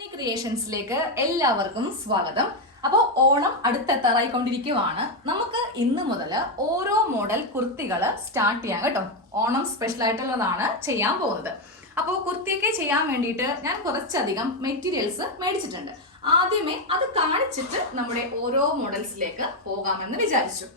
മണി ക്രിയേഷൻസിലേക്ക് എല്ലാവർക്കും സ്വാഗതം. അപ്പോൾ ഓണം അടുത്തെത്താറായിക്കൊണ്ടിരിക്കുവാണ്. നമുക്ക് ഇന്ന് മുതൽ ഓരോ മോഡൽ കുർത്തികൾ സ്റ്റാർട്ട് ചെയ്യാം കേട്ടോ. ഓണം സ്പെഷ്യൽ ആയിട്ടുള്ളതാണ് ചെയ്യാൻ പോകുന്നത്. അപ്പോൾ കുർത്തിയൊക്കെ ചെയ്യാൻ വേണ്ടിയിട്ട് ഞാൻ കുറച്ചധികം മെറ്റീരിയൽസ് മേടിച്ചിട്ടുണ്ട്. ആദ്യമേ അത് കാണിച്ചിട്ട് നമ്മുടെ ഓരോ മോഡൽസിലേക്ക് പോകാമെന്ന് വിചാരിച്ചു.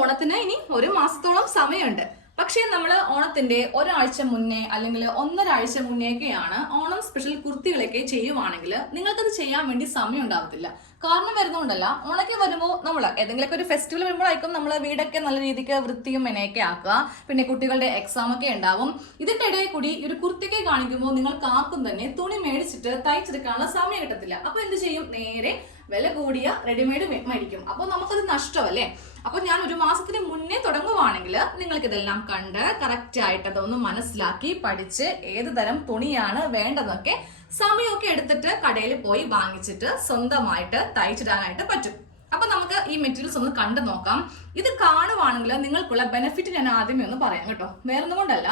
ഓണത്തിന് ഇനി ഒരു മാസത്തോളം സമയമുണ്ട്. പക്ഷേ നമ്മൾ ഓണത്തിന്റെ ഒരാഴ്ച മുന്നേ അല്ലെങ്കിൽ ഒന്നരാഴ്ച മുന്നേയൊക്കെയാണ് ഓണം സ്പെഷ്യൽ കുർത്തികളൊക്കെ ചെയ്യുവാണെങ്കിൽ നിങ്ങൾക്കത് ചെയ്യാൻ വേണ്ടി സമയം ഉണ്ടാവത്തില്ല. കാരണം വരുന്നതുകൊണ്ടല്ല, ഓണൊക്കെ വരുമ്പോൾ നമ്മൾ ഏതെങ്കിലുമൊക്കെ ഒരു ഫെസ്റ്റിവൽ വരുമ്പോഴായിരിക്കും നമ്മൾ വീടൊക്കെ നല്ല രീതിക്ക് വൃത്തിയും മെനയൊക്കെ ആക്കുക. പിന്നെ കുട്ടികളുടെ എക്സാം ഒക്കെ ഉണ്ടാവും. ഇതിന്റെ ഇടയിൽ കൂടി ഒരു കുർത്തിയൊക്കെ കാണിക്കുമ്പോൾ നിങ്ങൾക്ക് ആർക്കും തന്നെ തുണി മേടിച്ചിട്ട് തയ്ച്ചെടുക്കാനുള്ള സമയം കിട്ടത്തില്ല. അപ്പൊ എന്ത് ചെയ്യും? നേരെ വില കൂടിയ റെഡിമെയ്ഡ് മേടിക്കും. അപ്പോൾ നമുക്കത് നഷ്ടമല്ലേ? അപ്പോൾ ഞാൻ ഒരു മാസത്തിന് മുന്നേ തുടങ്ങുവാണെങ്കിൽ നിങ്ങൾക്ക് ഇതെല്ലാം കണ്ട് കറക്റ്റ് ആയിട്ട് അതൊന്ന് മനസ്സിലാക്കി പഠിച്ച് ഏത് തരം തുണിയാണ് വേണ്ടതെന്നൊക്കെ സമയമൊക്കെ എടുത്തിട്ട് കടയിൽ പോയി വാങ്ങിച്ചിട്ട് സ്വന്തമായിട്ട് തയ്ച്ചിടാനായിട്ട് പറ്റും. അപ്പൊ നമുക്ക് ഈ മെറ്റീരിയൽസ് ഒന്ന് കണ്ടു നോക്കാം. ഇത് കാണുവാണെങ്കിൽ നിങ്ങൾക്കുള്ള ബെനിഫിറ്റ് ഞാൻ ആദ്യമേ ഒന്ന് പറയാം കേട്ടോ. വേറൊന്നും കൊണ്ടല്ല,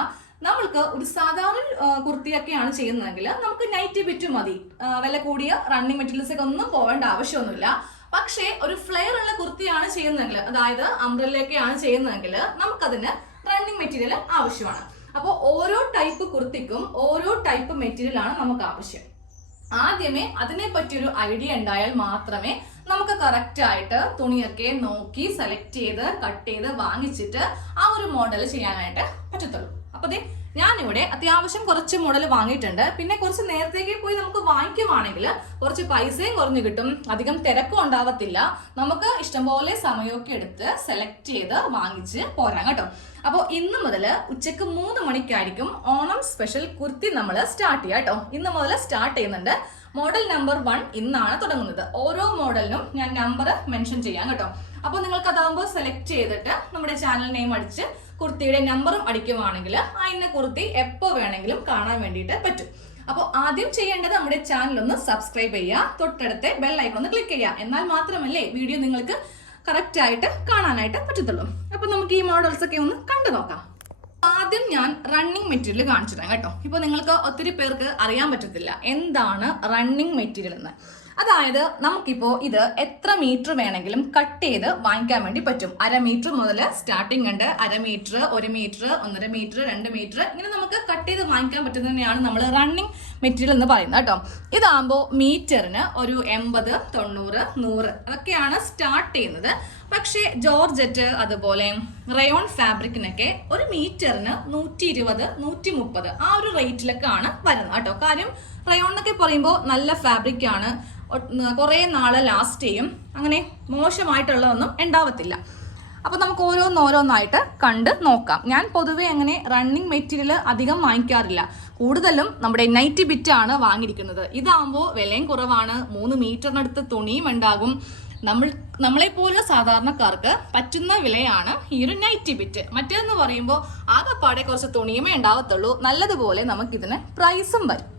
നമ്മൾക്ക് ഒരു സാധാരണ കുർത്തിയൊക്കെയാണ് ചെയ്യുന്നതെങ്കിൽ നമുക്ക് നൈറ്റി ബിറ്റ് മതി. വില കൂടിയ റണ്ണിങ് മെറ്റീരിയൽസ് ഒക്കെ ഒന്നും പോവേണ്ട ആവശ്യമൊന്നുമില്ല. പക്ഷേ ഒരു ഫ്ലെയർ ഉള്ള കുർത്തിയാണ് ചെയ്യുന്നതെങ്കിൽ, അതായത് അംബ്രല്ലയൊക്കെയാണ് ചെയ്യുന്നതെങ്കിൽ നമുക്കതിന് റണ്ണിങ് മെറ്റീരിയൽ ആവശ്യമാണ്. അപ്പോൾ ഓരോ ടൈപ്പ് കുർത്തിക്കും ഓരോ ടൈപ്പ് മെറ്റീരിയൽ ആണ് നമുക്ക് ആവശ്യം. ആദ്യമേ അതിനെ പറ്റിയൊരു ഐഡിയ ഉണ്ടായാൽ മാത്രമേ നമുക്ക് കറക്റ്റ് ആയിട്ട് തുണിയൊക്കെ നോക്കി സെലക്ട് ചെയ്ത് കട്ട് ചെയ്ത് വാങ്ങിച്ചിട്ട് ആ ഒരു മോഡൽ ചെയ്യാനായിട്ട് പറ്റത്തുള്ളൂ. അപ്പൊ ഞാനിവിടെ അത്യാവശ്യം കുറച്ച് മോഡൽ വാങ്ങിയിട്ടുണ്ട്. പിന്നെ കുറച്ച് നേരത്തേക്ക് പോയി നമുക്ക് വാങ്ങിക്കുവാണെങ്കിൽ കുറച്ച് പൈസയും കുറഞ്ഞു കിട്ടും, അധികം തിരക്കും ഉണ്ടാവത്തില്ല. നമുക്ക് ഇഷ്ടംപോലെ സമയമൊക്കെ എടുത്ത് സെലക്ട് ചെയ്ത് വാങ്ങിച്ച് പോരാം കേട്ടോ. അപ്പോൾ ഇന്ന് മുതൽ ഉച്ചക്ക് 3 മണിക്കായിരിക്കും ഓണം സ്പെഷ്യൽ കുർത്തി നമ്മൾ സ്റ്റാർട്ട് ചെയ്യാം കേട്ടോ. ഇന്ന് മുതൽ സ്റ്റാർട്ട് ചെയ്യുന്നുണ്ട്. മോഡൽ നമ്പർ 1 ഇന്നാണ് തുടങ്ങുന്നത്. ഓരോ മോഡലിനും ഞാൻ നമ്പർ മെൻഷൻ ചെയ്യാം കേട്ടോ. അപ്പോൾ നിങ്ങൾക്ക് അതാകുമ്പോൾ സെലക്ട് ചെയ്തിട്ട് നമ്മുടെ ചാനൽ നെയിം അടിച്ച് കുർത്തിയുടെ നമ്പറും അടിക്കുവാണെങ്കിൽ ആ ഇന്ന കുർത്തി എപ്പോൾ വേണമെങ്കിലും കാണാൻ വേണ്ടിയിട്ട് പറ്റും. അപ്പോൾ ആദ്യം ചെയ്യേണ്ടത് നമ്മുടെ ചാനൽ ഒന്ന് സബ്സ്ക്രൈബ് ചെയ്യുക, തൊട്ടടുത്ത് ബെൽ ഐക്കൺ ഒന്ന് ക്ലിക്ക് ചെയ്യുക. എന്നാൽ മാത്രമല്ലേ വീഡിയോ നിങ്ങൾക്ക് കറക്റ്റ് ആയിട്ട് കാണാനായിട്ട് പറ്റത്തുള്ളൂ. അപ്പൊ നമുക്ക് ഈ മോഡൽസ് ഒക്കെ ഒന്ന് കണ്ടു നോക്കാം. ആദ്യം ഞാൻ റണ്ണിങ് മെറ്റീരിയൽ കാണിച്ചു തരാം കേട്ടോ. ഇപ്പൊ നിങ്ങൾക്ക് ഒത്തിരി പേർക്ക് അറിയാൻ പറ്റത്തില്ല എന്താണ് റണ്ണിങ് മെറ്റീരിയൽ എന്ന്. അതായത് നമുക്കിപ്പോ ഇത് എത്ര മീറ്റർ വേണമെങ്കിലും കട്ട് ചെയ്ത് വാങ്ങിക്കാൻ വേണ്ടി പറ്റും. 1/2 മീറ്റർ മുതൽ സ്റ്റാർട്ടിംഗ് ഉണ്ട്. 1/2 മീറ്റർ, 1 മീറ്റർ, 1.5 മീറ്റർ, 2 മീറ്റർ, ഇങ്ങനെ നമുക്ക് കട്ട് ചെയ്ത് വാങ്ങിക്കാൻ പറ്റുന്നതിനെയാണ് നമ്മൾ റണ്ണിങ് മെറ്റീരിയൽ എന്ന് പറയുന്നത് കേട്ടോ. ഇതാകുമ്പോൾ മീറ്ററിന് ഒരു 80, 90, 100 അതൊക്കെയാണ് സ്റ്റാർട്ട് ചെയ്യുന്നത്. പക്ഷേ ജോർജറ്റ് അതുപോലെ റയോൺ ഫാബ്രിക്കിനൊക്കെ ഒരു മീറ്ററിന് 120, 130 ആ ഒരു റേറ്റിലൊക്കെയാണ് വരുന്നത് കേട്ടോ. കാര്യം റയോൺ എന്നൊക്കെ പറയുമ്പോൾ നല്ല ഫാബ്രിക് ആണ്, കുറേ നാളെ ലാസ്റ്റ് ചെയ്യും, അങ്ങനെ മോശമായിട്ടുള്ളതൊന്നും ഉണ്ടാവത്തില്ല. അപ്പോൾ നമുക്ക് ഓരോന്നോരോന്നായിട്ട് കണ്ട് നോക്കാം. ഞാൻ പൊതുവെ അങ്ങനെ റണ്ണിങ് മെറ്റീരിയൽ അധികം വാങ്ങിക്കാറില്ല. കൂടുതലും നമ്മുടെ നൈറ്റി ബിറ്റാണ് വാങ്ങിയിരിക്കുന്നത്. ഇതാകുമ്പോൾ വിലയും കുറവാണ്, 3 മീറ്ററിനടുത്ത് തുണിയും ഉണ്ടാകും. നമ്മളെപ്പോലുള്ള സാധാരണക്കാർക്ക് പറ്റുന്ന വിലയാണ് ഈ ഒരു നൈറ്റി ബിറ്റ്. മറ്റേതെന്ന് പറയുമ്പോൾ ആകെപ്പാടെ കുറച്ച് തുണിയുമേ ഉണ്ടാവത്തുള്ളൂ, നല്ലതുപോലെ നമുക്കിതിന് പ്രൈസും വരും.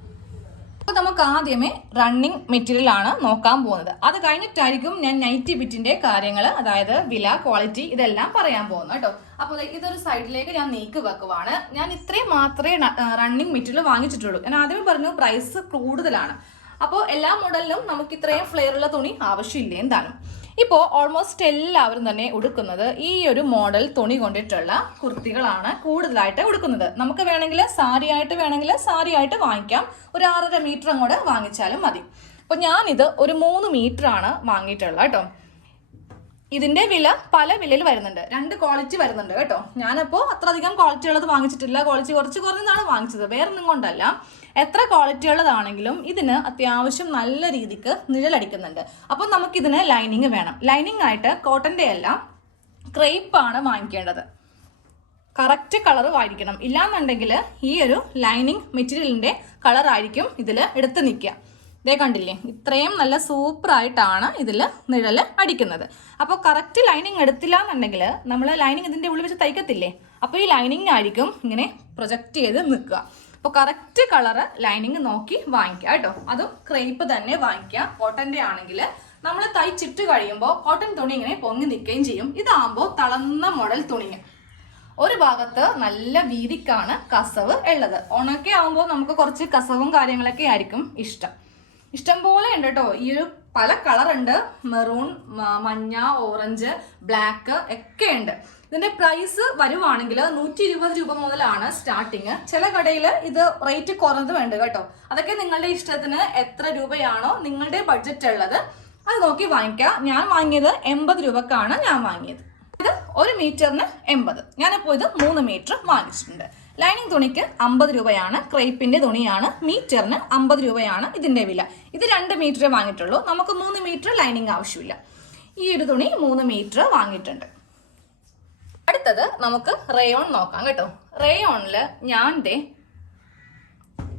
അപ്പോൾ നമുക്ക് ആദ്യമേ റണ്ണിങ് മെറ്റീരിയൽ ആണ് നോക്കാൻ പോകുന്നത്. അത് കഴിഞ്ഞിട്ടായിരിക്കും ഞാൻ നൈറ്റി ബിറ്റിന്റെ കാര്യങ്ങൾ, അതായത് വില, ക്വാളിറ്റി ഇതെല്ലാം പറയാൻ പോകുന്നത് കേട്ടോ. അപ്പോൾ ഇതൊരു സൈഡിലേക്ക് ഞാൻ നീക്കി വെക്കുവാണ്. ഞാൻ ഇത്രയും മാത്രമേ റണ്ണിങ് മെറ്റീരിയൽ വാങ്ങിച്ചിട്ടുള്ളൂ. ഞാൻ ആദ്യമേ പറഞ്ഞു പ്രൈസ് കൂടുതലാണ്. അപ്പോൾ എല്ലാ മോഡലിനും നമുക്ക് ഇത്രയും ഫ്ലെയർ ഉള്ള തുണി ആവശ്യമില്ല എന്തായാലും. ഇപ്പോൾ ഓൾമോസ്റ്റ് എല്ലാവരും തന്നെ ഉടുക്കുന്നത് ഈ ഒരു മോഡൽ തുണി കൊണ്ടിട്ടുള്ള കുർത്തികളാണ് കൂടുതലായിട്ട് ഉടുക്കുന്നത്. നമുക്ക് വേണമെങ്കിൽ സാരി ആയിട്ട് വാങ്ങിക്കാം. ഒരു 6.5 മീറ്റർ അങ്ങോട്ട് വാങ്ങിച്ചാലും മതി. അപ്പോൾ ഞാനിത് ഒരു 3 മീറ്റർ ആണ് വാങ്ങിയിട്ടുള്ളത് കേട്ടോ. ഇതിന്റെ വില പല വിലയിൽ വരുന്നുണ്ട്, 2 ക്വാളിറ്റി വരുന്നുണ്ട് കേട്ടോ. ഞാനപ്പോൾ അത്ര അധികം ക്വാളിറ്റി ഉള്ളത് വാങ്ങിച്ചിട്ടില്ല, ക്വാളിറ്റി കുറച്ച് കുറഞ്ഞതാണ് വാങ്ങിച്ചത്. വേറൊന്നും കൊണ്ടല്ല, എത്ര ക്വാളിറ്റി ഉള്ളതാണെങ്കിലും ഇതിന് അത്യാവശ്യം നല്ല രീതിക്ക് നിഴലടിക്കുന്നുണ്ട്. അപ്പം നമുക്കിതിന് ലൈനിങ് വേണം. ലൈനിങ് ആയിട്ട് കോട്ടന്റെ അല്ല, ക്രേപ്പാണ് വാങ്ങിക്കേണ്ടത്. കറക്റ്റ് കളർ ആയിരിക്കണം, ഇല്ലാന്നുണ്ടെങ്കിൽ ഈ ഒരു ലൈനിങ് മെറ്റീരിയലിന്റെ കളർ ആയിരിക്കും ഇതിൽ എടുത്ത് നിൽക്കുക. ഇതേ കണ്ടില്ലേ, ഇത്രയും നല്ല സൂപ്പർ ആയിട്ടാണ് ഇതിൽ നിഴൽ അടിക്കുന്നത്. അപ്പോൾ കറക്റ്റ് ലൈനിങ് എടുത്തില്ല എന്നുണ്ടെങ്കിൽ നമ്മൾ ലൈനിങ് ഇതിന്റെ ഉള്ളിൽ വെച്ച് തയ്ക്കത്തില്ലേ, അപ്പോൾ ഈ ലൈനിങ് ആയിരിക്കും ഇങ്ങനെ പ്രൊജക്റ്റ് ചെയ്ത് നിൽക്കുക. അപ്പോൾ കറക്റ്റ് കളറ് ലൈനിങ് നോക്കി വാങ്ങിക്കുക കേട്ടോ. അതും ക്രേപ്പ് തന്നെ വാങ്ങിക്കുക. കോട്ടന്റെ ആണെങ്കിൽ നമ്മൾ തയ്ച്ചിട്ട് കഴിയുമ്പോൾ കോട്ടൺ തുണി ഇങ്ങനെ പൊങ്ങി നിൽക്കുകയും ചെയ്യും. ഇതാകുമ്പോൾ തളർന്ന മോഡൽ തുണി. ഒരു ഭാഗത്ത് നല്ല വീതിക്കാണ് കസവ് ഉള്ളത്. ഓണൊക്കെ ആകുമ്പോൾ നമുക്ക് കുറച്ച് കസവും കാര്യങ്ങളൊക്കെ ആയിരിക്കും ഇഷ്ടം പോലെ ഉണ്ട് കേട്ടോ. ഈ ഒരു പല കളർ ഉണ്ട്, മെറൂൺ, മഞ്ഞ, ഓറഞ്ച്, ബ്ലാക്ക് ഒക്കെ ഉണ്ട്. ഇതിന്റെ പ്രൈസ് വരുവാണെങ്കിൽ 120 രൂപ മുതലാണ് സ്റ്റാർട്ടിങ്. ചില കടയിൽ ഇത് റേറ്റ് കുറഞ്ഞത് വേണ്ട കേട്ടോ. അതൊക്കെ നിങ്ങളുടെ ഇഷ്ടത്തിന് എത്ര രൂപയാണോ നിങ്ങളുടെ ബഡ്ജറ്റ് ഉള്ളത് അത് നോക്കി വാങ്ങിക്കാം. ഞാൻ വാങ്ങിയത് 80 രൂപക്കാണ് ഞാൻ വാങ്ങിയത്. ഇത് 1 മീറ്ററിന് 80. ഞാനിപ്പോൾ ഇത് 3 മീറ്റർ വാങ്ങിച്ചിട്ടുണ്ട്. ലൈനിങ് തുണിക്ക് 50 രൂപയാണ്. ക്രേപ്പിന്റെ തുണിയാണ്. മീറ്ററിന് 50 രൂപയാണ് ഇതിന്റെ വില. ഇത് 2 മീറ്റർ വാങ്ങിയിട്ടുള്ളൂ. നമുക്ക് 3 മീറ്റർ ലൈനിങ് ആവശ്യമില്ല. ഈ ഒരു തുണി 3 മീറ്റർ വാങ്ങിയിട്ടുണ്ട്. അടുത്തത് നമുക്ക് റയോൺ നോക്കാം കേട്ടോ. റയോണിൽ ഞാൻ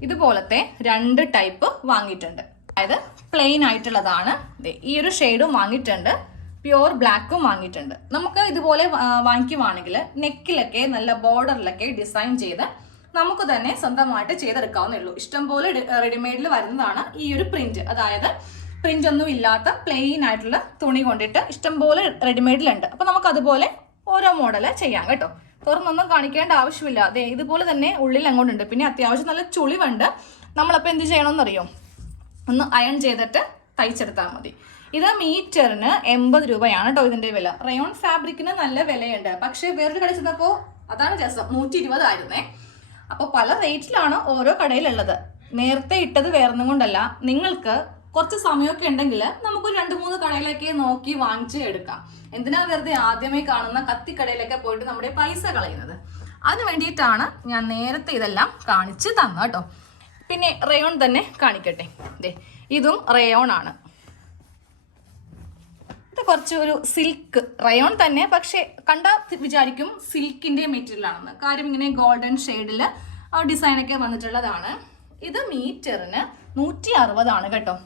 ഇതുപോലത്തെ 2 ടൈപ്പ് വാങ്ങിയിട്ടുണ്ട്. അതായത് പ്ലെയിൻ ആയിട്ടുള്ളതാണ്. ഈ ഒരു ഷെയ്ഡും വാങ്ങിയിട്ടുണ്ട്, പ്യുവർ ബ്ലാക്കും വാങ്ങിയിട്ടുണ്ട്. നമുക്ക് ഇതുപോലെ വാങ്ങിക്കുവാണെങ്കിൽ നെക്കിലൊക്കെ നല്ല ബോർഡറിലൊക്കെ ഡിസൈൻ ചെയ്ത് നമുക്ക് തന്നെ സ്വന്തമായിട്ട് ചെയ്തെടുക്കാവുന്നേ ഉള്ളൂ. ഇഷ്ടംപോലെ റെഡിമെയ്ഡിൽ വരുന്നതാണ് ഈ ഒരു പ്രിന്റ്. അതായത് പ്രിന്റ് ഒന്നും ഇല്ലാത്ത പ്ലെയിൻ ആയിട്ടുള്ള തുണി കൊണ്ടിട്ട് ഇഷ്ടംപോലെ റെഡിമെയ്ഡിലുണ്ട്. അപ്പൊ നമുക്ക് അതുപോലെ ഓരോ മോഡല് ചെയ്യാം കേട്ടോ. തുറന്നൊന്നും കാണിക്കേണ്ട ആവശ്യമില്ല. അതെ, ഇതുപോലെ തന്നെ ഉള്ളിൽ അങ്ങോട്ടുണ്ട്. പിന്നെ അത്യാവശ്യം നല്ല ചുളിവുണ്ട്. നമ്മളപ്പോൾ എന്ത് ചെയ്യണമെന്നറിയോ, ഒന്ന് അയൺ ചെയ്തിട്ട് തയ്ച്ചെടുത്താൽ മതി. ഇത് മീറ്ററിന് 80 രൂപയാണ് കേട്ടോ ഇതിന്റെ വില. റയോൺ ഫാബ്രിക്കിന് നല്ല വിലയുണ്ട്. പക്ഷേ വേറൊരു കടയിൽ ചെന്നപ്പോൾ അതാണ് രസം, 120 ആയിരുന്നേ. അപ്പോൾ പല റേറ്റിലാണ് ഓരോ കടയിലുള്ളത്. നേരത്തെ ഇട്ടത് വേറൊന്നും കൊണ്ടല്ല, നിങ്ങൾക്ക് കുറച്ച് സമയമൊക്കെ ഉണ്ടെങ്കിൽ നമുക്ക് 2-3 കടയിലൊക്കെ നോക്കി വാങ്ങിച്ച് എടുക്കാം. എന്തിനാ വെറുതെ ആദ്യമേ കാണുന്ന കത്തിക്കടയിലൊക്കെ പോയിട്ട് നമ്മുടെ പൈസ കളയുന്നത്? അതിന് വേണ്ടിയിട്ടാണ് ഞാൻ നേരത്തെ ഇതെല്ലാം കാണിച്ച് തന്നത് കേട്ടോ. പിന്നെ റയോൺ തന്നെ കാണിക്കട്ടെ. ഇതും റയോൺ ആണ്. ഇത് കുറച്ച് ഒരു സിൽക്ക് റയോൺ തന്നെ, പക്ഷെ കണ്ട വിചാരിക്കും സിൽക്കിന്റെ മെറ്റീരിയൽ ആണെന്ന്. കാര്യം ഇങ്ങനെ ഗോൾഡൻ ഷെയ്ഡിൽ ഡിസൈനൊക്കെ വന്നിട്ടുള്ളതാണ്. ഇത് മീറ്ററിന് 160 ആണ് കേട്ടോ.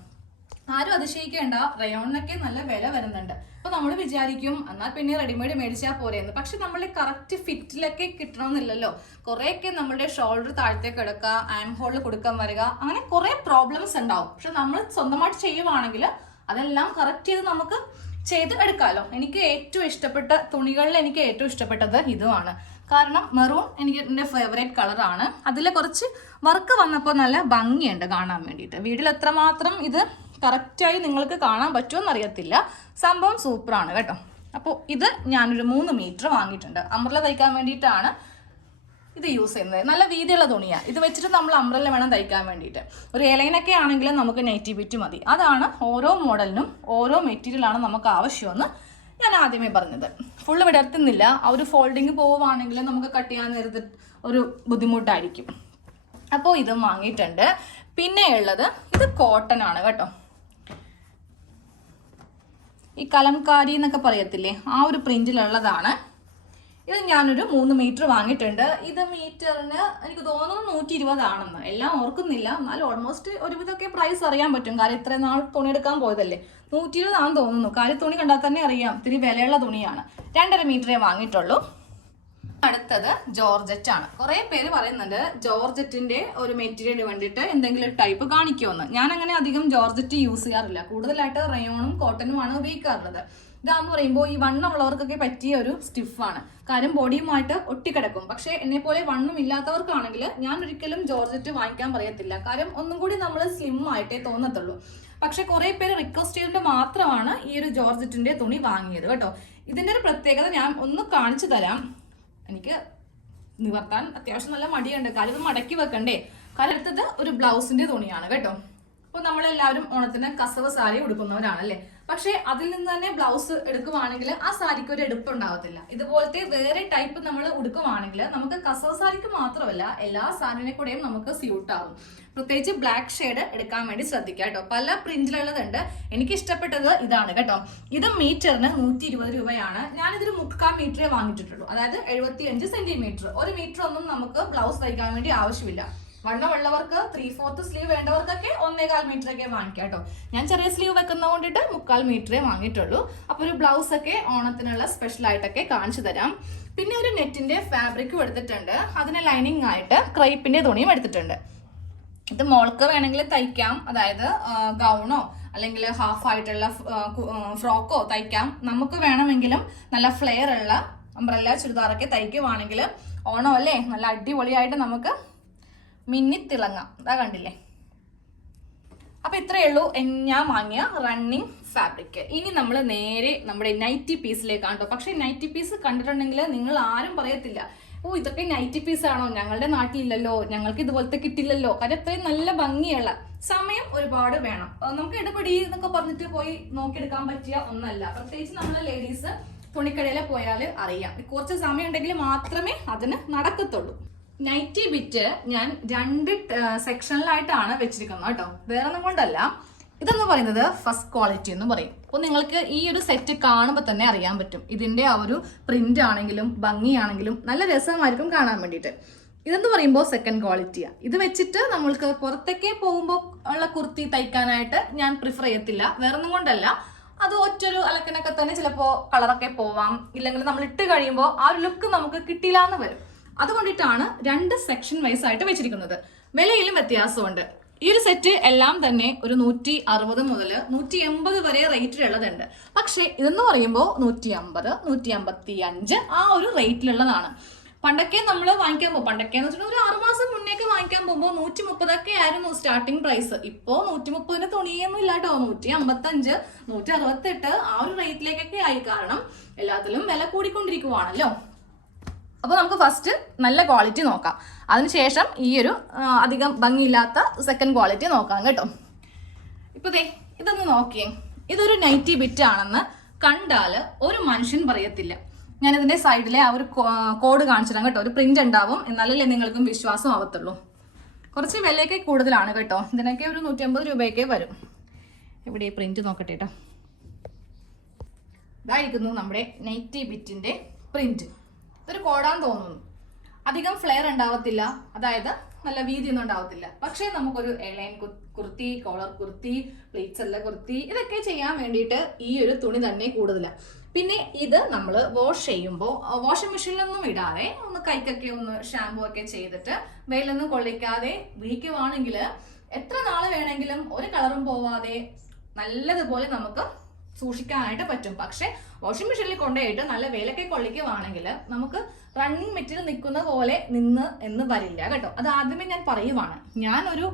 ആരും അതിശയിക്കേണ്ട, റയോണിനൊക്കെ നല്ല വില വരുന്നുണ്ട്. അപ്പൊ നമ്മൾ വിചാരിക്കും എന്നാൽ പിന്നെ റെഡിമെയ്ഡ് മേടിച്ചാൽ പോരെയെന്ന്. പക്ഷെ നമ്മൾ കറക്റ്റ് ഫിറ്റിലൊക്കെ കിട്ടണമെന്നില്ലല്ലോ. കുറെയൊക്കെ നമ്മുടെ ഷോൾഡർ താഴത്തേക്ക് എടുക്കുക, ആം ഹോളിൽ കൊടുക്കാൻ വരിക, അങ്ങനെ കുറെ പ്രോബ്ലംസ് ഉണ്ടാവും. പക്ഷെ നമ്മൾ സ്വന്തമായിട്ട് ചെയ്യുവാണെങ്കിൽ അതെല്ലാം കറക്റ്റ് ചെയ്ത് നമുക്ക് ചെയ്ത് എടുക്കാമല്ലോ. എനിക്ക് ഏറ്റവും ഇഷ്ടപ്പെട്ട തുണികളിൽ എനിക്ക് ഏറ്റവും ഇഷ്ടപ്പെട്ടത് ഇതുമാണ്. കാരണം മെറൂൺ എൻ്റെ ഫേവറേറ്റ് കളറാണ്. അതിൽ കുറച്ച് വർക്ക് വന്നപ്പോൾ നല്ല ഭംഗിയുണ്ട് കാണാൻ വേണ്ടിയിട്ട്. വീട്ടിൽ എത്രമാത്രം ഇത് കറക്റ്റായി നിങ്ങൾക്ക് കാണാൻ പറ്റുമെന്ന് അറിയത്തില്ല. സംഭവം സൂപ്പറാണ് കേട്ടോ. അപ്പോൾ ഇത് ഞാനൊരു 3 മീറ്റർ വാങ്ങിയിട്ടുണ്ട്. അംബ്രല്ല തയ്ക്കാൻ വേണ്ടിയിട്ടാണ് ഇത് യൂസ് ചെയ്യുന്നത്. നല്ല വീതിയുള്ള തുണിയാണ്. ഇത് വെച്ചിട്ട് നമ്മൾ അംബ്രല്ല വേണം തയ്ക്കാൻ വേണ്ടിയിട്ട്. ഒരു എലൈനൊക്കെ ആണെങ്കിൽ നമുക്ക് നെറ്റി ബിറ്റ് മതി. അതാണ് ഓരോ മോഡലിനും ഓരോ മെറ്റീരിയലാണ് നമുക്ക് ആവശ്യമെന്ന് ഞാൻ ആദ്യമേ പറഞ്ഞത്. ഫുള്ള് വിടർത്തുന്നില്ല. ആ ഒരു ഫോൾഡിങ് പോവുകയാണെങ്കിൽ നമുക്ക് കട്ട് ചെയ്യാൻ നേരത്തെ ഒരു ബുദ്ധിമുട്ടായിരിക്കും. അപ്പോൾ ഇതും വാങ്ങിയിട്ടുണ്ട്. പിന്നെ ഉള്ളത് ഇത് കോട്ടൺ ആണ് കേട്ടോ. ഈ കലംകാരി എന്നൊക്കെ പറയത്തില്ലേ, ആ ഒരു പ്രിന്റിലുള്ളതാണ്. ഇത് ഞാനൊരു 3 മീറ്റർ വാങ്ങിയിട്ടുണ്ട്. ഇത് മീറ്ററിന് എനിക്ക് തോന്നുന്നു 120 ആണെന്ന്. എല്ലാം ഓർക്കുന്നില്ല, എന്നാലും ഓൾമോസ്റ്റ് ഒരുവിധമൊക്കെ പ്രൈസ് അറിയാൻ പറ്റും. കാര്യം ഇത്രയും നാൾ തുണി എടുക്കാൻ പോയതല്ലേ. 120 ആണെന്ന് തോന്നുന്നു. കാര്യം തുണി കണ്ടാൽ തന്നെ അറിയാം, ഇത്തിരി വിലയുള്ള തുണിയാണ്. 2.5 മീറ്ററേ വാങ്ങിയിട്ടുള്ളൂ. അടുത്തത് ജോർജറ്റ് ആണ്. കുറെ പേര് പറയുന്നുണ്ട് ജോർജറ്റിന്റെ ഒരു മെറ്റീരിയൽ വേണ്ടിയിട്ട് എന്തെങ്കിലും ടൈപ്പ് കാണിക്കുമെന്ന്. ഞാൻ അങ്ങനെ അധികം ജോർജറ്റ് യൂസ് ചെയ്യാറില്ല. കൂടുതലായിട്ട് റയോണും കോട്ടനുമാണ് ഉപയോഗിക്കാറുള്ളത്. ഇതാന്ന് പറയുമ്പോൾ ഈ വണ്ണമുള്ളവർക്കൊക്കെ പറ്റിയ ഒരു സ്റ്റിഫാണ്. കാര്യം ബോഡിയുമായിട്ട് ഒട്ടിക്കിടക്കും. പക്ഷെ എന്നെ പോലെ വണ്ണം ഇല്ലാത്തവർക്കാണെങ്കിൽ ഞാൻ ഒരിക്കലും ജോർജറ്റ് വാങ്ങിക്കാൻ പറയത്തില്ല. കാര്യം ഒന്നും കൂടി നമ്മൾ സ്ലിം ആയിട്ടേ തോന്നത്തുള്ളൂ. പക്ഷെ കുറെ പേര് റിക്വസ്റ്റ് ചെയ്തിട്ട് മാത്രമാണ് ഈ ഒരു ജോർജറ്റിന്റെ തുണി വാങ്ങിയത് കേട്ടോ. ഇതിന്റെ ഒരു പ്രത്യേകത ഞാൻ ഒന്ന് കാണിച്ചു തരാം. എനിക്ക് നിവർത്താൻ അത്യാവശ്യം നല്ല മടിയുണ്ട്. കാര്യം ഇത് മടക്കി വെക്കണ്ടേ. കാര്യം അടുത്തത് ഒരു ബ്ലൗസിന്റെ തുണിയാണ് കേട്ടോ. അപ്പൊ നമ്മളെല്ലാവരും ഓണത്തിന് കസവ് സാരി ഉടുക്കുന്നവരാണല്ലേ. പക്ഷെ അതിൽ നിന്ന് തന്നെ ബ്ലൗസ് എടുക്കുവാണെങ്കിൽ ആ സാരിക്ക് ഒരു എടുപ്പ് ഉണ്ടാവത്തില്ല. ഇതുപോലത്തെ വേറെ ടൈപ്പ് നമ്മൾ ഉടുക്കുവാണെങ്കിൽ നമുക്ക് കസവ് സാരിക്ക് മാത്രമല്ല എല്ലാ സാരിനെ കൂടെയും നമുക്ക് സ്യൂട്ട് ആവും. പ്രത്യേകിച്ച് ബ്ലാക്ക് ഷെയ്ഡ് എടുക്കാൻ വേണ്ടി ശ്രദ്ധിക്കുക കേട്ടോ. പല പ്രിന്റിലുള്ളതുണ്ട്. എനിക്ക് ഇഷ്ടപ്പെട്ടത് ഇതാണ് കേട്ടോ. ഇത് മീറ്ററിന് 120 രൂപയാണ്. ഞാനിതൊരു 3/4 മീറ്ററേ വാങ്ങിച്ചിട്ടുള്ളൂ. അതായത് 75 സെന്റിമീറ്റർ. 1 മീറ്റർ ഒന്നും നമുക്ക് ബ്ലൗസ് തയ്ക്കാൻ വേണ്ടി ആവശ്യമില്ല. വണ്ണമുള്ളവർക്ക് 3/4 സ്ലീവ് വേണ്ടവർക്കൊക്കെ 1.25 മീറ്റർ ഒക്കെ വാങ്ങിക്കാം കേട്ടോ. ഞാൻ ചെറിയ സ്ലീവ് വെക്കുന്ന കൊണ്ടിട്ട് 3/4 മീറ്ററേ വാങ്ങിയിട്ടുള്ളൂ. അപ്പൊ ഒരു ബ്ലൗസ് ഒക്കെ ഓണത്തിനുള്ള സ്പെഷ്യൽ ആയിട്ടൊക്കെ കാണിച്ചു തരാം. പിന്നെ ഒരു നെറ്റിന്റെ ഫാബ്രിക്കും എടുത്തിട്ടുണ്ട്. അതിന് ലൈനിങ് ആയിട്ട് ക്രൈപ്പിന്റെ തുണിയും എടുത്തിട്ടുണ്ട്. ഇത് മോൾക്ക് വേണമെങ്കിൽ തയ്ക്കാം. അതായത് ഗൗണോ അല്ലെങ്കിൽ ഹാഫ് ആയിട്ടുള്ള ഫ്രോക്കോ തയ്ക്കാം. നമുക്ക് വേണമെങ്കിലും നല്ല ഫ്ലെയർ ഉള്ള അംബ്രല്ല ചുരിദാറൊക്കെ തയ്ക്കുവാണെങ്കിൽ ഓണം അല്ലേ, നല്ല അടിപൊളിയായിട്ട് നമുക്ക് മിന്നിത്തിളങ്ങാം. ഇതാ കണ്ടില്ലേ. അപ്പൊ ഇത്രയേ ഉള്ളൂ ഞാൻ വാങ്ങിയ റണ്ണിങ് ഫാബ്രിക്. ഇനി നമ്മൾ നേരെ നമ്മുടെ നൈറ്റി പീസിലേക്കാണ് കേട്ടോ. പക്ഷെ നൈറ്റി പീസ് കണ്ടിട്ടുണ്ടെങ്കിൽ നിങ്ങൾ ആരും പറയത്തില്ല, ഓ ഇതൊക്കെ നൈറ്റി പീസ് ആണോ, ഞങ്ങളുടെ നാട്ടിലില്ലല്ലോ, ഞങ്ങൾക്ക് ഇതുപോലത്തെ കിട്ടില്ലല്ലോ. കാര്യം അത്രയും നല്ല ഭംഗിയുള്ള, സമയം ഒരുപാട് വേണം. നമുക്ക് എടുപടി എന്നൊക്കെ പറഞ്ഞിട്ട് പോയി നോക്കിയെടുക്കാൻ പറ്റിയ ഒന്നല്ല. പ്രത്യേകിച്ച് നമ്മളെ ലേഡീസ് തുണിക്കടയിൽ പോയാൽ അറിയാം, കുറച്ച് സമയം ഉണ്ടെങ്കിൽ മാത്രമേ അതിന് നടക്കത്തുള്ളൂ. നൈറ്റി ബിറ്റ് ഞാൻ 2 സെക്ഷനിലായിട്ടാണ് വെച്ചിരിക്കുന്നത് കേട്ടോ. വേറെ ഒന്നും കൊണ്ടല്ല. ഇതെന്ന് പറയുന്നത് ഫസ്റ്റ് ക്വാളിറ്റി എന്ന് പറയും. അപ്പോൾ നിങ്ങൾക്ക് ഈ ഒരു സെറ്റ് കാണുമ്പോൾ തന്നെ അറിയാൻ പറ്റും, ഇതിന്റെ ആ ഒരു പ്രിന്റ് ആണെങ്കിലും ഭംഗിയാണെങ്കിലും നല്ല രസമായിരിക്കും കാണാൻ വേണ്ടിയിട്ട്. ഇതെന്ന് പറയുമ്പോൾ സെക്കൻഡ് ക്വാളിറ്റിയാണ്. ഇത് വെച്ചിട്ട് നമ്മൾക്ക് പുറത്തേക്ക് പോകുമ്പോൾ ഉള്ള കുർത്തി തയ്ക്കാനായിട്ട് ഞാൻ പ്രിഫർ ചെയ്യത്തില്ല. വേറൊന്നും കൊണ്ടല്ല, അത് ഒറ്റൊരു അലക്കനൊക്കെ തന്നെ ചിലപ്പോൾ കളറൊക്കെ പോവാം, ഇല്ലെങ്കിൽ നമ്മൾ ഇട്ട് കഴിയുമ്പോൾ ആ ഒരു ലുക്ക് നമുക്ക് കിട്ടില്ല എന്ന് വരും. അതുകൊണ്ടിട്ടാണ് 2 സെക്ഷൻ വൈസ് ആയിട്ട് വെച്ചിരിക്കുന്നത്. വിലയിലും വ്യത്യാസമുണ്ട്. ഈ ഒരു സെറ്റ് എല്ലാം തന്നെ ഒരു 160 മുതൽ 180 വരെ റേറ്റിലുള്ളതുണ്ട്. പക്ഷെ ഇതെന്ന് പറയുമ്പോൾ 150, 155 ആ ഒരു റേറ്റിലുള്ളതാണ്. പണ്ടൊക്കെ നമ്മൾ വാങ്ങിക്കാൻ പോകും, പണ്ടൊക്കെ എന്ന് വെച്ചിട്ടുണ്ടെങ്കിൽ ഒരു 6 മാസം മുന്നേക്ക് വാങ്ങിക്കാൻ പോകുമ്പോൾ 130 ആയിരുന്നു സ്റ്റാർട്ടിങ് പ്രൈസ്. ഇപ്പോൾ 130 തുണിയൊന്നും ഇല്ല കേട്ടോ. 155, 168 ആ ഒരു റേറ്റിലേക്കൊക്കെ ആയി. കാരണം എല്ലാത്തിലും വില കൂടിക്കൊണ്ടിരിക്കുവാണല്ലോ. അപ്പോൾ നമുക്ക് ഫസ്റ്റ് നല്ല ക്വാളിറ്റി നോക്കാം, അതിനുശേഷം ഈ ഒരു അധികം ഭംഗിയില്ലാത്ത സെക്കൻഡ് ക്വാളിറ്റി നോക്കാം കേട്ടോ. ഇപ്പോൾ ഇതൊന്ന് നോക്കിയേ. ഇതൊരു നൈറ്റി ബിറ്റ് ആണെന്ന് കണ്ടാൽ ഒരു മനുഷ്യൻ പറയത്തില്ല. ഞാനിതിൻ്റെ സൈഡിലെ ആ ഒരു കോഡ് കാണിച്ചു തരാം കേട്ടോ. ഒരു പ്രിന്റ് ഉണ്ടാവും, എന്നാലല്ലേ നിങ്ങൾക്കും വിശ്വാസം ആവത്തുള്ളൂ. കുറച്ച് വിലയൊക്കെ കൂടുതലാണ് കേട്ടോ. ഇതിനൊക്കെ ഒരു 150 രൂപയൊക്കെ വരും. ഇവിടെ ഈ പ്രിന്റ് നോക്കട്ടെ കേട്ടോ. ഇതായിരിക്കുന്നു നമ്മുടെ നൈറ്റി ബിറ്റിന്റെ പ്രിന്റ്. ഇതൊരു കോടാന്ന് തോന്നുന്നു. അധികം ഫ്ലെയർ ഉണ്ടാവത്തില്ല, അതായത് നല്ല വീതിയൊന്നും ഉണ്ടാവത്തില്ല. പക്ഷേ നമുക്കൊരു airline kurti, collar kurti, pleats ഉള്ള കുർത്തി, ഇതൊക്കെ ചെയ്യാൻ വേണ്ടിയിട്ട് ഈ ഒരു തുണി തന്നെ കൂടുതലാണ്. പിന്നെ ഇത് നമ്മൾ വാഷ് ചെയ്യുമ്പോൾ വാഷിംഗ് മെഷീനിലൊന്നും ഇടാതെ ഒന്ന് കൈക്കൊക്കെ ഒന്ന് ഷാമ്പൂ ഒക്കെ ചെയ്തിട്ട് വെയിലൊന്നും കൊള്ളിക്കാതെ വീക്കുവാണെങ്കിൽ എത്ര നാൾ വേണമെങ്കിലും ഒരു കളറും പോവാതെ നല്ലതുപോലെ നമുക്ക് സൂക്ഷിക്കാനായിട്ട് പറ്റും. പക്ഷെ വാഷിംഗ് മെഷീനിൽ കൊണ്ടുപോയിട്ട് നല്ല വെയിലൊക്കെ കൊള്ളിക്കുവാണെങ്കിൽ നമുക്ക് റണ്ണിങ് മെറ്റീരിയൽ നിൽക്കുന്ന പോലെ എന്ന് വരില്ല കേട്ടോ. അത് ആദ്യമേ ഞാൻ പറയുവാണ്. ഞാനൊരു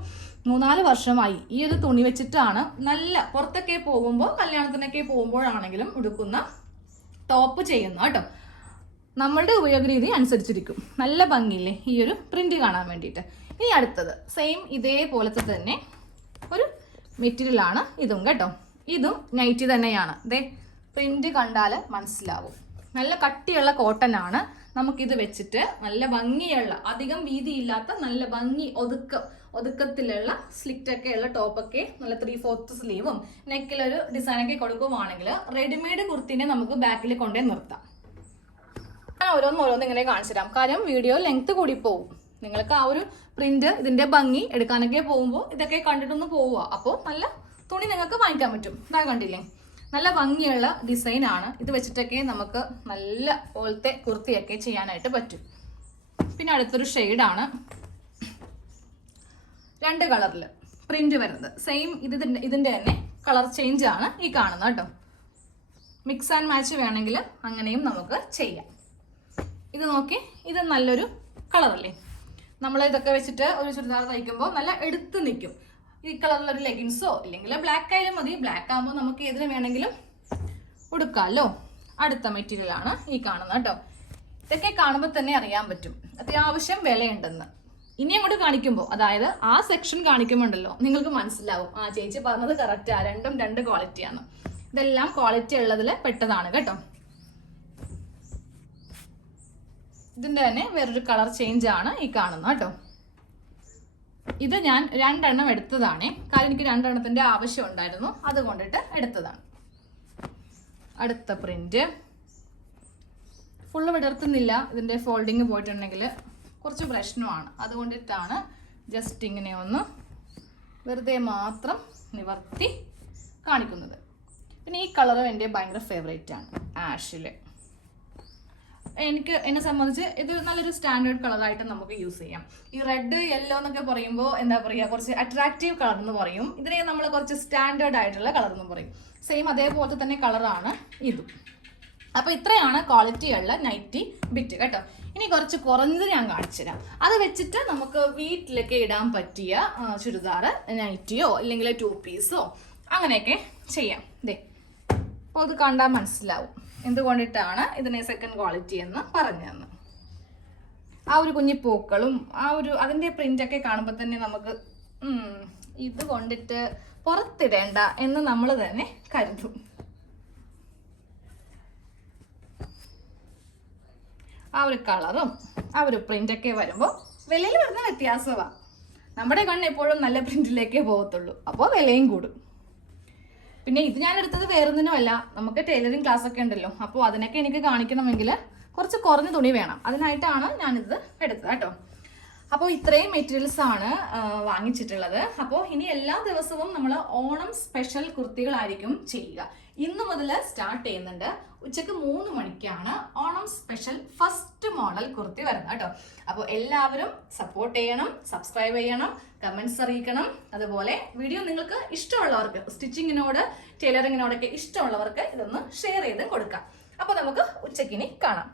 3-4 വർഷമായി ഈ ഒരു തുണി വെച്ചിട്ടാണ് നല്ല പുറത്തൊക്കെ പോകുമ്പോൾ, കല്യാണത്തിനൊക്കെ പോകുമ്പോഴാണെങ്കിലും ഉടുക്കുന്ന ടോപ്പ് ചെയ്യുന്നു കേട്ടോ. നമ്മളുടെ ഉപയോഗ രീതി അനുസരിച്ചിരിക്കും. നല്ല ഭംഗിയില്ലേ ഈ ഒരു പ്രിന്റ് കാണാൻ വേണ്ടിയിട്ട്. ഇനി അടുത്തത് സെയിം ഇതേപോലത്തെ തന്നെ ഒരു മെറ്റീരിയലാണ് ഇതും കേട്ടോ. ഇതും നൈറ്റി തന്നെയാണ്. പ്രിന്റ് കണ്ടാൽ മനസ്സിലാവും. നല്ല കട്ടിയുള്ള കോട്ടൺ ആണ്. നമുക്കിത് വെച്ചിട്ട് നല്ല ഭംഗിയുള്ള, അധികം വീതിയില്ലാത്ത നല്ല ഭംഗി ഒതുക്കത്തിലുള്ള സ്ലിറ്റ് ഒക്കെ ഉള്ള ടോപ്പൊക്കെ, നല്ല 3/4 സ്ലീവും നെക്കിലൊരു ഡിസൈനൊക്കെ കൊടുക്കുവാണെങ്കിൽ റെഡിമെയ്ഡ് കുർത്തിനെ നമുക്ക് ബാക്കിൽ കൊണ്ടേ നിർത്താം. ഞാൻ ഓരോന്ന് ഇങ്ങനെ കാണിച്ചു തരാം. കാര്യം വീഡിയോ ലെങ്ത് കൂടി പോവും. നിങ്ങൾക്ക് ആ ഒരു പ്രിന്റ്, ഇതിന്റെ ഭംഗി എടുക്കാനൊക്കെ പോകുമ്പോൾ ഇതൊക്കെ കണ്ടിട്ടൊന്ന് പോവുക. അപ്പോൾ നല്ല തുണി നിങ്ങൾക്ക് വാങ്ങിക്കാൻ പറ്റും. ഇതാ കണ്ടില്ലേ, നല്ല ഭംഗിയുള്ള ഡിസൈൻ ആണ്. ഇത് വെച്ചിട്ടൊക്കെ നമുക്ക് നല്ല പോലത്തെ കുർത്തിയൊക്കെ ചെയ്യാനായിട്ട് പറ്റും. പിന്നെ അടുത്തൊരു ഷെയ്ഡാണ്, 2 കളറിൽ പ്രിന്റ് വരുന്നത്. സെയിം ഇതിന്റെ തന്നെ കളർ ചേഞ്ച് ആണ് ഈ കാണുന്നത് കേട്ടോ. മിക്സ് ആൻഡ് മാച്ച് വേണമെങ്കിൽ അങ്ങനെയും നമുക്ക് ചെയ്യാം. ഇത് നോക്കി, ഇത് നല്ലൊരു കളറല്ലേ. നമ്മൾ ഇതൊക്കെ വെച്ചിട്ട് ഒരു ചുരിദാർ തയ്ക്കുമ്പോൾ നല്ല എടുത്ത് നിൽക്കും. ഈ കളറിലൊരു ലെഗിൻസോ ഇല്ലെങ്കിൽ ബ്ലാക്ക് ആയാലും മതി. ബ്ലാക്ക് ആകുമ്പോൾ നമുക്ക് ഏതിന് വേണമെങ്കിലും ഉടുക്കാമല്ലോ. അടുത്ത മെറ്റീരിയൽ ആണ് ഈ കാണുന്നത് കേട്ടോ. ഇതൊക്കെ കാണുമ്പോൾ തന്നെ അറിയാൻ പറ്റും അത്യാവശ്യം വിലയുണ്ടെന്ന്. ഇനി അങ്ങോട്ട് കാണിക്കുമ്പോൾ, അതായത് ആ സെക്ഷൻ കാണിക്കുമ്പോണ്ടല്ലോ നിങ്ങൾക്ക് മനസ്സിലാവും, ആ ചേച്ചി പറഞ്ഞത് കറക്റ്റാ, രണ്ടും 2 ക്വാളിറ്റിയാണ്. ഇതെല്ലാം ക്വാളിറ്റി ഉള്ളതിൽ പെട്ടതാണ് കേട്ടോ. ഇതിന്റെ തന്നെ വേറൊരു കളർ ചേഞ്ച് ആണ് ഈ കാണുന്നത് കേട്ടോ. ഇത് ഞാൻ 2 എണ്ണം എടുത്തതാണ്. കാര്യം എനിക്ക് 2 എണ്ണത്തിന്റെ ആവശ്യം ഉണ്ടായിരുന്നു, അതുകൊണ്ടിട്ട് എടുത്തതാണ്. അടുത്ത പ്രിന്റ് ഫുള്ള് വിടർത്തുന്നില്ല. ഇതിന്റെ ഫോൾഡിങ് പോയിട്ടുണ്ടെങ്കിൽ കുറച്ച് പ്രശ്നമാണ്. അതുകൊണ്ടിട്ടാണ് ജസ്റ്റ് ഇങ്ങനെ ഒന്ന് വെറുതെ മാത്രം നിവർത്തി കാണിക്കുന്നത്. പിന്നെ ഈ കളറും എൻ്റെ ഭയങ്കര ഫേവറേറ്റ് ആണ്, ആഷില്. എന്നെ സംബന്ധിച്ച് ഇത് നല്ലൊരു സ്റ്റാൻഡേർഡ് കളറായിട്ട് നമുക്ക് യൂസ് ചെയ്യാം. ഈ റെഡ് യെല്ലോ എന്നൊക്കെ പറയുമ്പോൾ എന്താ പറയുക, കുറച്ച് അട്രാക്റ്റീവ് കളർ എന്ന് പറയും. ഇതിനെ നമ്മൾ കുറച്ച് സ്റ്റാൻഡേർഡ് ആയിട്ടുള്ള കളർ എന്ന് പറയും. സെയിം അതേപോലത്തെ തന്നെ കളറാണ് ഇതും. അപ്പോൾ ഇത്രയാണ് ക്വാളിറ്റിയുള്ള നൈറ്റി ബിറ്റ് കേട്ടോ. ഇനി കുറച്ച് കുറഞ്ഞത് ഞാൻ കാണിച്ചു തരാം. അത് വെച്ചിട്ട് നമുക്ക് വീട്ടിലൊക്കെ ഇടാൻ പറ്റിയ ചുരിദാർ, നൈറ്റിയോ അല്ലെങ്കിൽ 2 പീസോ അങ്ങനെയൊക്കെ ചെയ്യാം. ഇതേ അപ്പോൾ അത് കണ്ടാൽ മനസ്സിലാവും എന്തുകൊണ്ടിട്ടാണ് ഇതിനെ സെക്കൻഡ് ക്വാളിറ്റി എന്ന് പറഞ്ഞു തന്നു. ആ ഒരു കുഞ്ഞി പൂക്കളും അതിൻ്റെ പ്രിൻ്റൊക്കെ കാണുമ്പോൾ തന്നെ നമുക്ക് ഇത് കൊണ്ടിട്ട് പുറത്തിടേണ്ട എന്ന് നമ്മൾ തന്നെ കരുതും. ആ ഒരു കളറും ആ ഒരു പ്രിൻ്റൊക്കെ വരുമ്പോൾ വിലയിൽ വരുന്ന വ്യത്യാസമാണ്. നമ്മുടെ കണ്ണ് എപ്പോഴും നല്ല പ്രിന്റിലേക്കേ പോകത്തുള്ളൂ, അപ്പോൾ വിലയും കൂടും. പിന്നെ ഇത് ഞാൻ എടുത്തത് വേറൊന്നിനുമല്ല, നമുക്ക് ടൈലറിങ് ക്ലാസ് ഒക്കെ ഉണ്ടല്ലോ, അപ്പോൾ അതിനൊക്കെ എനിക്ക് കാണിക്കണമെങ്കിൽ കുറച്ച് കുറഞ്ഞ തുണി വേണം. അതിനായിട്ടാണ് ഞാനിത് എടുത്തത് കേട്ടോ. അപ്പോൾ ഇത്രയും മെറ്റീരിയൽസ് ആണ് വാങ്ങിച്ചിട്ടുള്ളത്. അപ്പോൾ ഇനി എല്ലാ ദിവസവും നമ്മൾ ഓണം സ്പെഷ്യൽ കുർത്തികളായിരിക്കും ചെയ്യുക. ഇന്ന് മുതൽ സ്റ്റാർട്ട് ചെയ്യുന്നുണ്ട്. ഉച്ചക്ക് 3 മണിക്കാണ് Onam special first model kurti വരുന്നത് കേട്ടോ. അപ്പോൾ എല്ലാവരും സപ്പോർട്ട് ചെയ്യണം, സബ്സ്ക്രൈബ് ചെയ്യണം, കമൻറ്റ്സ് അറിയിക്കണം. അതുപോലെ വീഡിയോ നിങ്ങൾക്ക് ഇഷ്ടമുള്ളവർക്ക്, സ്റ്റിച്ചിങ്ങിനോട് ടൈലറിങ്ങിനോടൊക്കെ ഇഷ്ടമുള്ളവർക്ക് ഇതൊന്ന് ഷെയർ ചെയ്ത് കൊടുക്കാം. അപ്പോൾ നമുക്ക് ഉച്ചക്കിനി കാണാം.